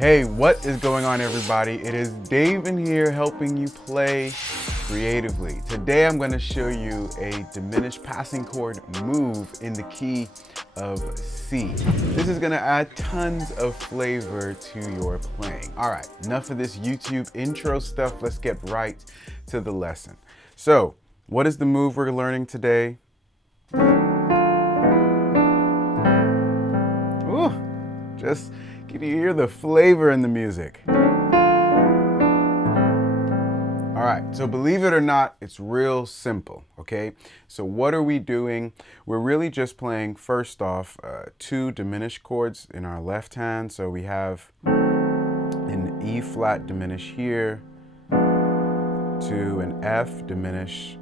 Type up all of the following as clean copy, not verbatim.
Hey, what is going on, everybody? It is Dave in here helping you play creatively. Today I'm going to show you a diminished passing chord move in the key of C. This is going to add tons of flavor to your playing. All right, enough of this YouTube intro stuff. Let's get right to the lesson. So, what is the move we're learning today? Ooh, just can you hear the flavor in the music? All right, so believe it or not, it's real simple, okay? So what are we doing? We're really just playing, first off, two diminished chords in our left hand. So we have an E flat diminished here to an F diminished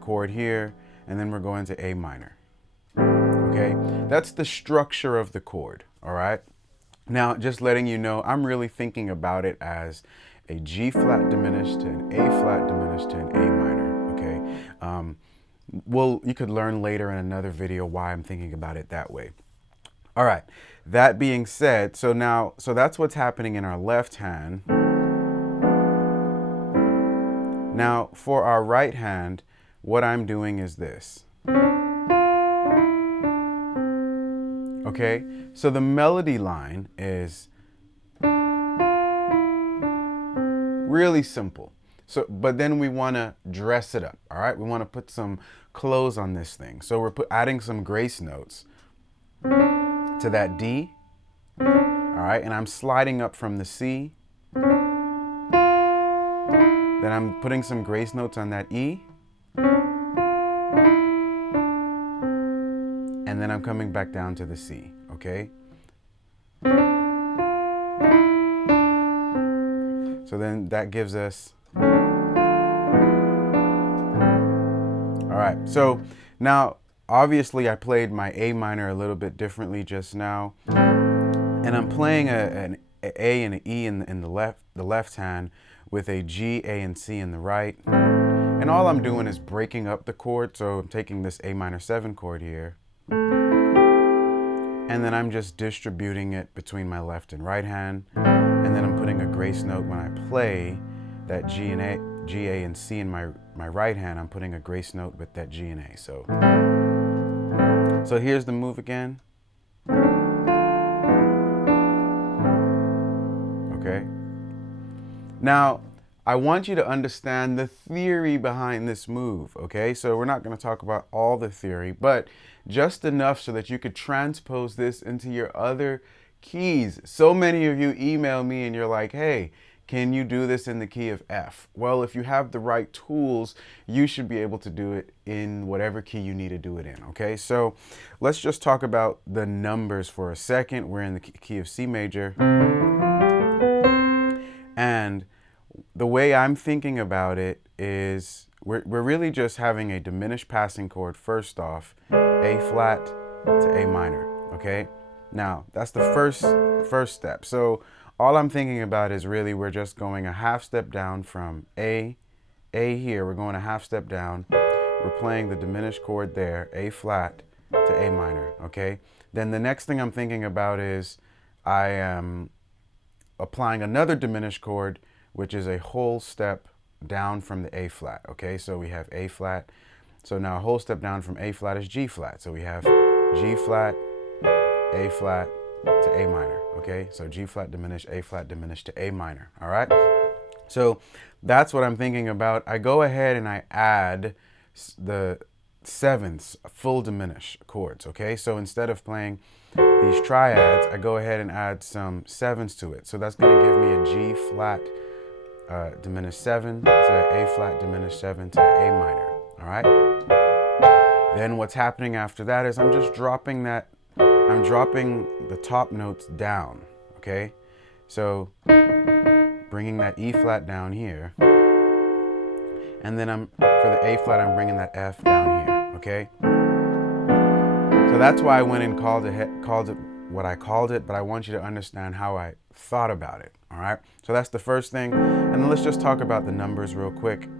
chord here, and then we're going to A minor, okay? That's the structure of the chord, all right? Now, just letting you know, I'm really thinking about it as a G flat diminished to an A flat diminished to an A minor, okay? Well, you could learn later in another video why I'm thinking about it that way. All right, that being said, so that's what's happening in our left hand. Now, for our right hand, what I'm doing is this. Okay, so the melody line is really simple. So, but then we want to dress it up, all right? We want to put some clothes on this thing. So we're adding some grace notes to that D, all right? And I'm sliding up from the C. Then I'm putting some grace notes on that E. And then I'm coming back down to the C, okay? So then that gives us, all right, so now obviously I played my A minor a little bit differently just now, and I'm playing an A and an E in the left hand with a G, A, and C in the right. And all I'm doing is breaking up the chord, so I'm taking this A minor 7 chord here, and then I'm just distributing it between my left and right hand. And then I'm putting a grace note when I play that G, A, and C in my right hand. I'm putting a grace note with that G and A. So here's the move again. Okay. Now, I want you to understand the theory behind this move, okay? So we're not going to talk about all the theory, but just enough so that you could transpose this into your other keys. So many of you email me and you're like, hey, can you do this in the key of F? Well, if you have the right tools, you should be able to do it in whatever key you need to do it in, okay? So let's just talk about the numbers for a second. We're in the key of C major. And the way I'm thinking about it is we're really just having a diminished passing chord, first off, A flat to A minor, okay? Now, that's the first step. So all I'm thinking about is really we're just going a half step down from A here. We're going a half step down. We're playing the diminished chord there, A flat to A minor, okay? Then the next thing I'm thinking about is I am applying another diminished chord, which is a whole step down from the A flat, okay? So we have A flat. So now a whole step down from A flat is G flat. So we have G flat, A flat to A minor, okay? So G flat diminished, A flat diminished to A minor, all right? So that's what I'm thinking about. I go ahead and I add the sevenths, full diminished chords, okay? So instead of playing these triads, I go ahead and add some sevenths to it. So that's gonna give me a G flat diminished 7 to A flat diminished 7 to A minor, all right? Then what's happening after that is I'm just dropping the top notes down, okay? So bringing that E flat down here, and then for the A flat, I'm bringing that F down here, okay? So that's why I went and called it what I called it, but I want you to understand how I thought about it, all right? So that's the first thing. And then let's just talk about the numbers real quick.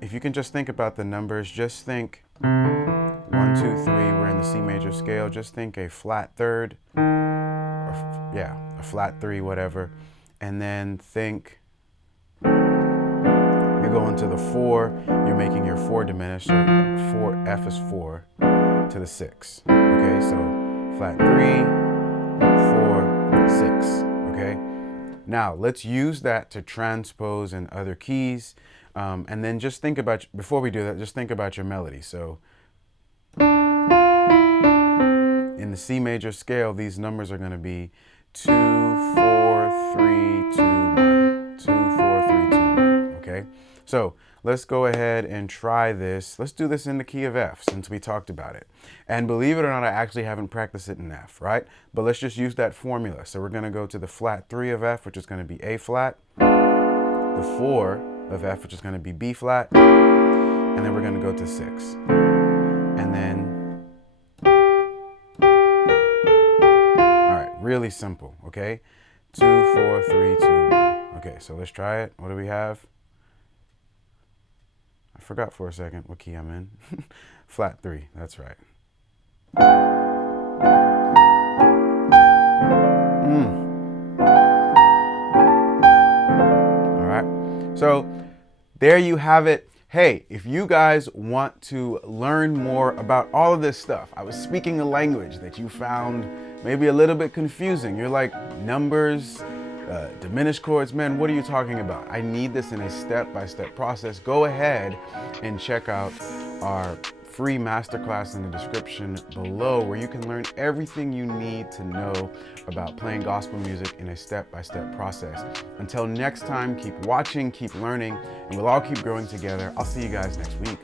If you can just think about the numbers, just think 1, 2, 3, we're in the C major scale. Just think a flat third, a a flat 3, whatever, and then think you're going to the 4, you're making your 4 diminished, so 4, F is 4, to the 6, okay? So flat 3, 4, 6, okay? Now, let's use that to transpose in other keys, and then just think about, before we do that, just think about your melody. So in the C major scale, these numbers are going to be 2, 4, 3, 2, 1. 2, 4, 3, 2, 1. Okay? So let's go ahead and try this. Let's do this in the key of F since we talked about it. And believe it or not, I actually haven't practiced it in F, right? But let's just use that formula. So we're going to go to the flat 3 of F, which is going to be A flat, the 4 of F, which is going to be B flat, and then we're going to go to 6. And then, all right, really simple, okay? 2, 4, 3, 2, 1. Okay, so let's try it. What do we have? I forgot for a second what key I'm in. Flat 3, that's right. All right, so there you have it. Hey, if you guys want to learn more about all of this stuff, I was speaking a language that you found maybe a little bit confusing. You're like, numbers, diminished chords, man, what are you talking about? I need this in a step-by-step process. Go ahead and check out our free masterclass in the description below, where you can learn everything you need to know about playing gospel music in a step-by-step process. Until next time, keep watching, keep learning, and we'll all keep growing together. I'll see you guys next week.